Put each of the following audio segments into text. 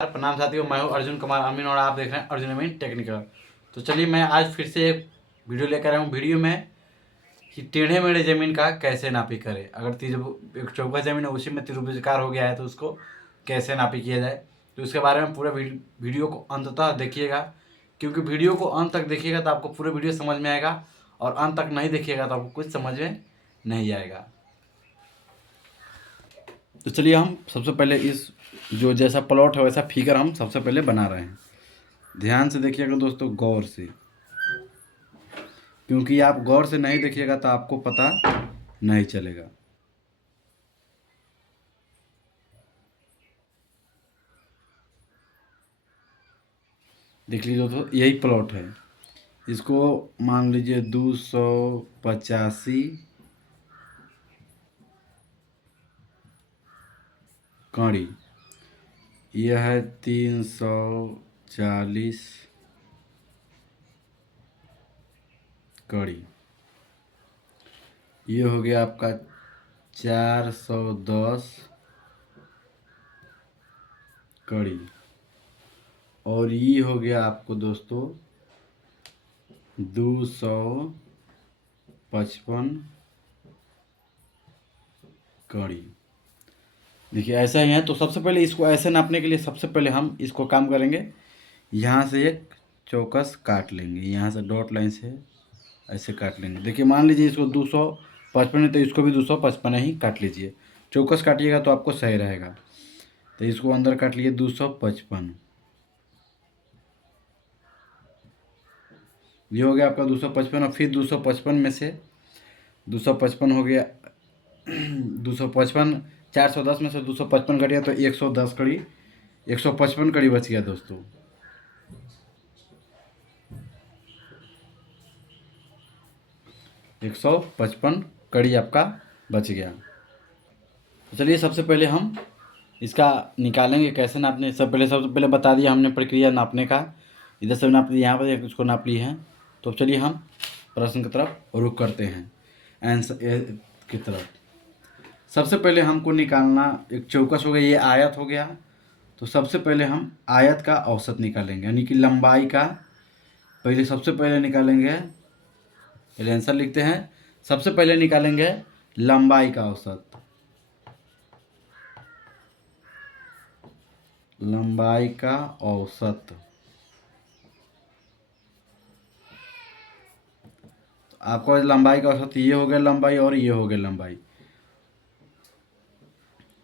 प्रणाम साथियों, मैं हूं अर्जुन कुमार अमीन और आप देख रहे हैं अर्जुन अमीन टेक्निकल। तो चलिए मैं आज फिर से एक वीडियो लेकर आया हूं। वीडियो में कि टेढ़े मेढ़े ज़मीन का कैसे नापी करें। अगर एक चौका ज़मीन है उसी में त्रिभुजाकार हो गया है तो उसको कैसे नापी किया जाए, तो इसके बारे में पूरा वीडियो को अंततः देखिएगा, क्योंकि वीडियो को अंत तक देखिएगा तो आपको पूरा वीडियो समझ में आएगा, और अंत तक नहीं देखिएगा तो आपको कुछ समझ में नहीं आएगा। तो चलिए हम सबसे पहले इस जो जैसा प्लॉट है वैसा फिगर हम सबसे पहले बना रहे हैं। ध्यान से देखिएगा दोस्तों, गौर से, क्योंकि आप गौर से नहीं देखिएगा तो आपको पता नहीं चलेगा। देख लीजिए दोस्तों, यही प्लॉट है। इसको मान लीजिए 285 कड़ी, यह है 340 कड़ी, ये हो गया आपका 410 कड़ी, और ये हो गया आपको दोस्तों 255 कड़ी। देखिए ऐसा ही है। तो सबसे पहले इसको ऐसे नापने के लिए सबसे पहले हम इसको काम करेंगे, यहाँ से एक चौकस काट लेंगे, यहाँ से डॉट लाइन से ऐसे काट लेंगे। देखिए मान लीजिए इसको 255 है तो इसको भी 255 ही काट लीजिए। चौकस काटिएगा तो आपको सही रहेगा। तो इसको अंदर काट लिए 255, ये हो गया आपका 255। और फिर 255 में से 255 हो गया 255, 410 में से 255 कटिया तो 110 कड़ी, 155 कड़ी बच गया दोस्तों। एक 155 कड़ी आपका बच गया। तो चलिए सबसे पहले हम इसका निकालेंगे कैसे नापने। सबसे पहले बता दिया हमने प्रक्रिया नापने का। इधर से नाप लिया, यहाँ पर इसको नाप ली है। तो चलिए हम प्रश्न की तरफ रुख करते हैं, आंसर की तरफ। सबसे पहले हमको निकालना, एक चौकस हो गया, ये आयत हो गया। तो सबसे पहले हम आयत का औसत निकालेंगे, यानी कि लंबाई का पहले सबसे पहले निकालेंगे। पहले आंसर लिखते हैं। सबसे पहले निकालेंगे लंबाई का औसत। लंबाई का औसत, आपको लंबाई का औसत ये हो गया लंबाई, और ये हो गया लंबाई।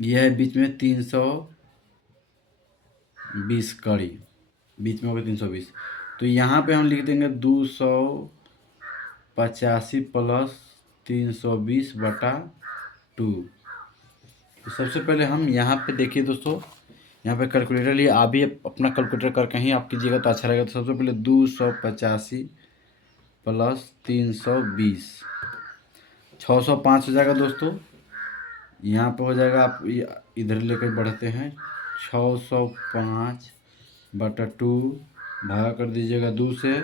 ये है बीच में 320 कड़ी, बीच में हो गया 320। तो यहाँ पे हम लिख देंगे 285 प्लस 320/2। तो सबसे पहले हम यहाँ पे देखिए दोस्तों, यहाँ पे कैलकुलेटर लिए, आप भी अपना कैलकुलेटर कर कहीं आप कीजिएगा तो अच्छा रहेगा। तो सबसे पहले 285 प्लस 320, 605 हो जाएगा दोस्तों। यहाँ पे हो जाएगा, आप इधर लेकर बढ़ते हैं, 605/2 भागा कर दीजिएगा 2 से,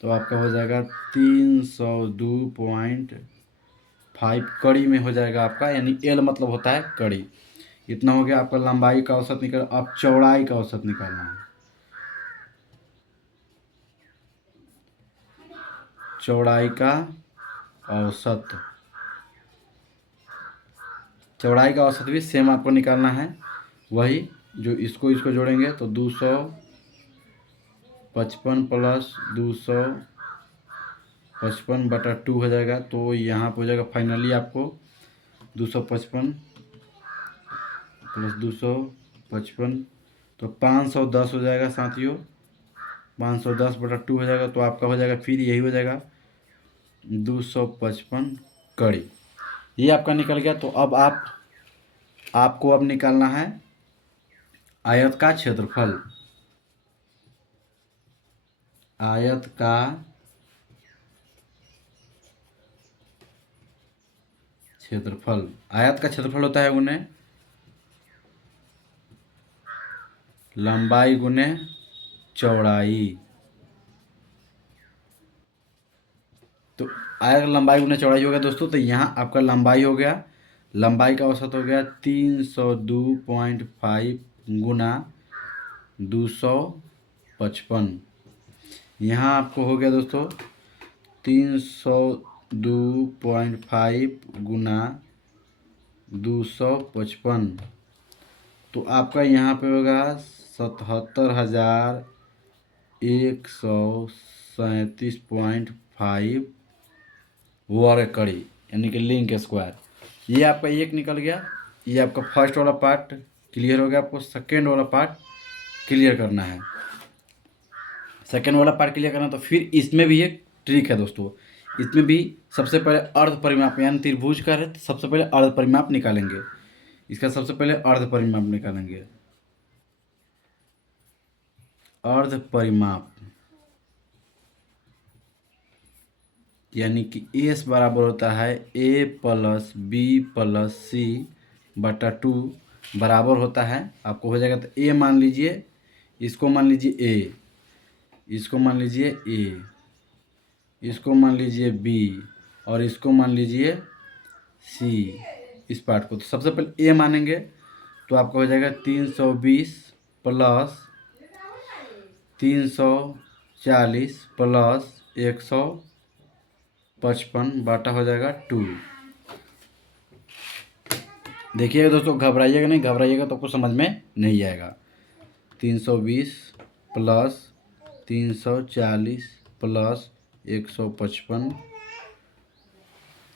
तो आपका हो जाएगा 302.5 कड़ी में हो जाएगा आपका, यानी एल मतलब होता है कड़ी। इतना हो गया आपका लंबाई का औसत निकल। अब चौड़ाई का औसत निकालना है। चौड़ाई का औसत, चौड़ाई का औसत भी सेम आपको निकालना है, वही जो इसको जोड़ेंगे तो 255 प्लस 255/2 हो जाएगा। तो यहाँ पर हो जाएगा फाइनली आपको 255 प्लस 255 तो 510 हो जाएगा साथियों। 510/2 हो जाएगा, तो आपका हो जाएगा, फिर यही हो जाएगा 255 कड़ी। ये आपका निकल गया। तो अब आपको अब निकालना है आयत का क्षेत्रफल। आयत का क्षेत्रफल, आयत का क्षेत्रफल होता है गुने लंबाई गुने चौड़ाई। तो आयत लंबाई गुना चौड़ाई हो गया दोस्तों। तो यहाँ आपका लंबाई हो गया, लंबाई का औसत हो गया 302.5 गुना 255। यहाँ आपको हो गया दोस्तों 302.5 गुना 255, तो आपका यहाँ पे होगा 77,137.5 वर्ग कड़ी, यानी कि लिंक स्क्वायर। ये आपका एक निकल गया। ये आपका फर्स्ट वाला पार्ट क्लियर हो गया। आपको सेकेंड वाला पार्ट क्लियर करना है। सेकेंड वाला पार्ट क्लियर करना तो फिर इसमें भी एक ट्रिक है दोस्तों। इसमें भी सबसे पहले अर्ध परिमाप, यानी त्रिभुज का है तो सबसे पहले अर्ध परिमाप निकालेंगे। इसका सबसे पहले अर्ध परिमाप निकालेंगे। अर्ध परिमाप यानी कि एस बराबर होता है ए प्लस बी प्लस सी बटा 2 बराबर होता है। आपको हो जाएगा तो ए मान लीजिए, इसको मान लीजिए ए, इसको मान लीजिए ए, इसको मान लीजिए बी और इसको मान लीजिए सी। इस पार्ट को तो सबसे पहले ए मानेंगे तो आपको हो जाएगा 320 प्लस 340 प्लस 155 बाटा हो जाएगा 2। देखिएगा दोस्तों, घबराइएगा नहीं, घबराइएगा तो आपको समझ में नहीं आएगा। 320 प्लस 340 प्लस 155,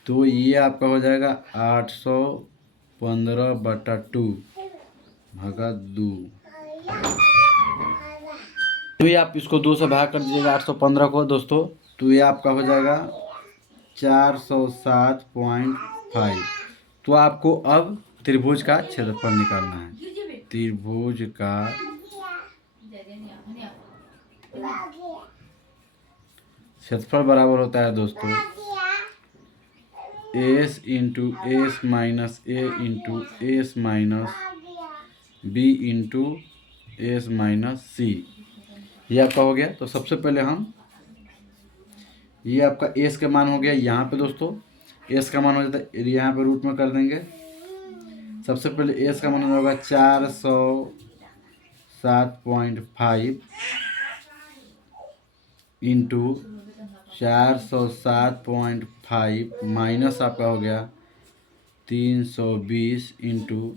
तो ये आपका हो जाएगा 815 बटा 2 भागा 2। तो ये आप इसको 2 से भाग कर दीजिएगा 815 को दोस्तों, तो ये आपका हो जाएगा 407.5। तो आपको अब त्रिभुज का क्षेत्रफल निकालना है। त्रिभुज का क्षेत्रफल बराबर होता है दोस्तों S into S minus A into S minus B into S minus C. ये आपका हो गया। तो सबसे पहले हम, ये आपका एस का मान हो गया यहाँ पे दोस्तों। एस का मान हो जाता है, यहाँ पे रूट में कर देंगे। सबसे पहले एस का मान होगा 407.5 इंटू 407.5 माइनस आपका हो गया 320 इंटू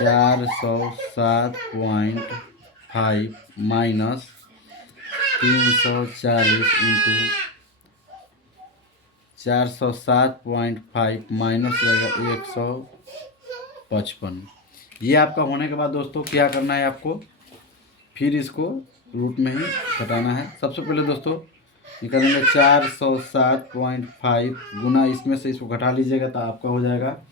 407.5 माइनस 340 इंटू 407.5 माइनस हो जाएगा 155। ये आपका होने के बाद दोस्तों क्या करना है आपको, फिर इसको रूट में ही घटाना है। सबसे पहले दोस्तों निकालेंगे 407.5 गुना, इसमें से इसको घटा लीजिएगा तो आपका हो जाएगा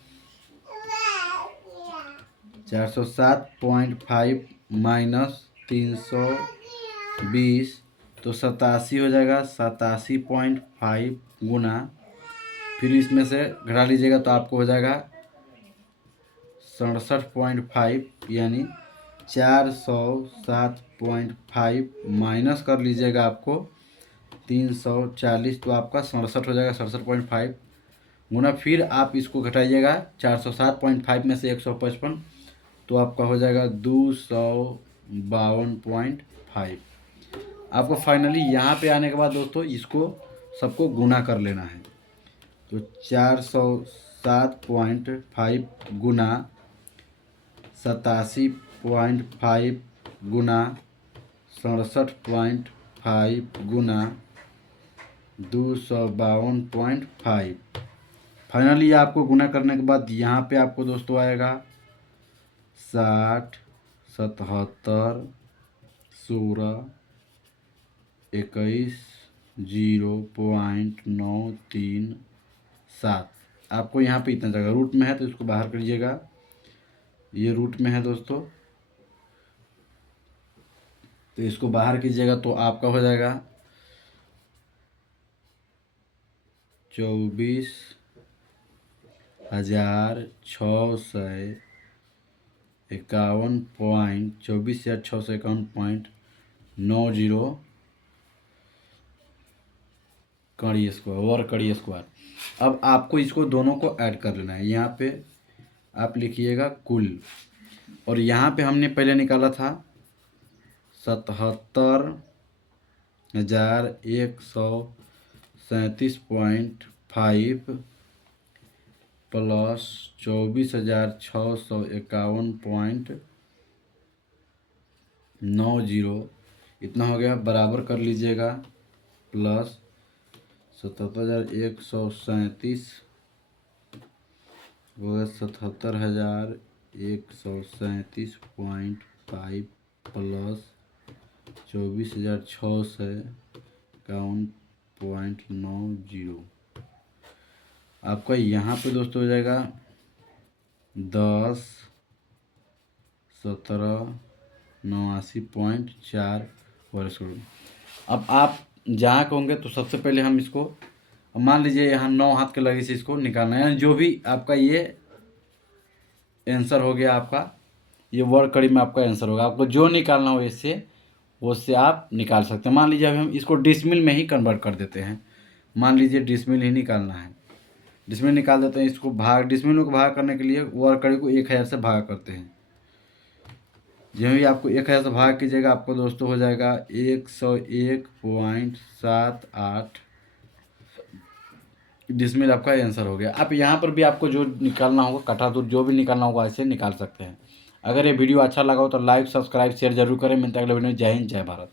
407.5 माइनस 320, तो 87 हो जाएगा। 87.5 गुना, फिर इसमें से घटा लीजिएगा तो आपको हो जाएगा 67.5, यानी 407.5 माइनस कर लीजिएगा आपको 340, तो आपका 67 हो जाएगा। 67.5 गुना, फिर आप इसको घटाइएगा 407.5 में से 155, तो आपका हो जाएगा 252.5। आपको फाइनली यहाँ पे आने के बाद दोस्तों इसको सबको गुना कर लेना है। तो 407.5 गुना 87.5 गुना 67.5 गुना 252.5। फाइनली आपको गुना करने के बाद यहाँ पे आपको दोस्तों आएगा 60, 77, 16, 21, 0.937। आपको यहाँ पे इतना जगह रूट में है तो इसको बाहर करिएगा। ये रूट में है दोस्तों, तो इसको बाहर कीजिएगा तो आपका हो जाएगा 24,651.90 कड़ी स्क्वायर वर्ग कड़ी स्क्वायर। अब आपको इसको दोनों को ऐड कर लेना है। यहाँ पे आप लिखिएगा कुल, और यहाँ पे हमने पहले निकाला था 77,137.5 प्लस 24,651.90 इतना हो गया, बराबर कर लीजिएगा। प्लस 77,137 वो 77,137.5 प्लस 24,651.90 आपका यहाँ पे दोस्तों हो जाएगा 10,17,89.4 वर्ग करोड़। अब आप जहाँ के होंगे तो सबसे पहले हम इसको, मान लीजिए यहाँ 9 हाथ के लगे से इसको निकालना है, यानी जो भी आपका ये आंसर हो गया, आपका ये वर्ग कड़ी में आपका आंसर होगा। आपको जो निकालना हो इससे वो उससे आप निकाल सकते हैं। मान लीजिए अभी हम इसको डिसमिल में ही कन्वर्ट कर देते हैं। मान लीजिए डिसमिल ही निकालना है, डिसमिल निकाल देते हैं। इसको भाग, डिसमिल को भाग करने के लिए वर्ग कड़ी को 1000 से भाग करते हैं। जब भी आपको 1000 से भाग कीजिएगा, आपको दोस्तों हो जाएगा 101.78 डिसमिल आपका आंसर हो गया। आप यहाँ पर भी आपको जो निकालना होगा, कटा दूर जो भी निकालना होगा ऐसे निकाल सकते हैं। अगर ये वीडियो अच्छा लगा हो तो लाइक, सब्सक्राइब, शेयर जरूर करें। मिलते हैं अगले वीडियो में। जय हिंद, जय भारत।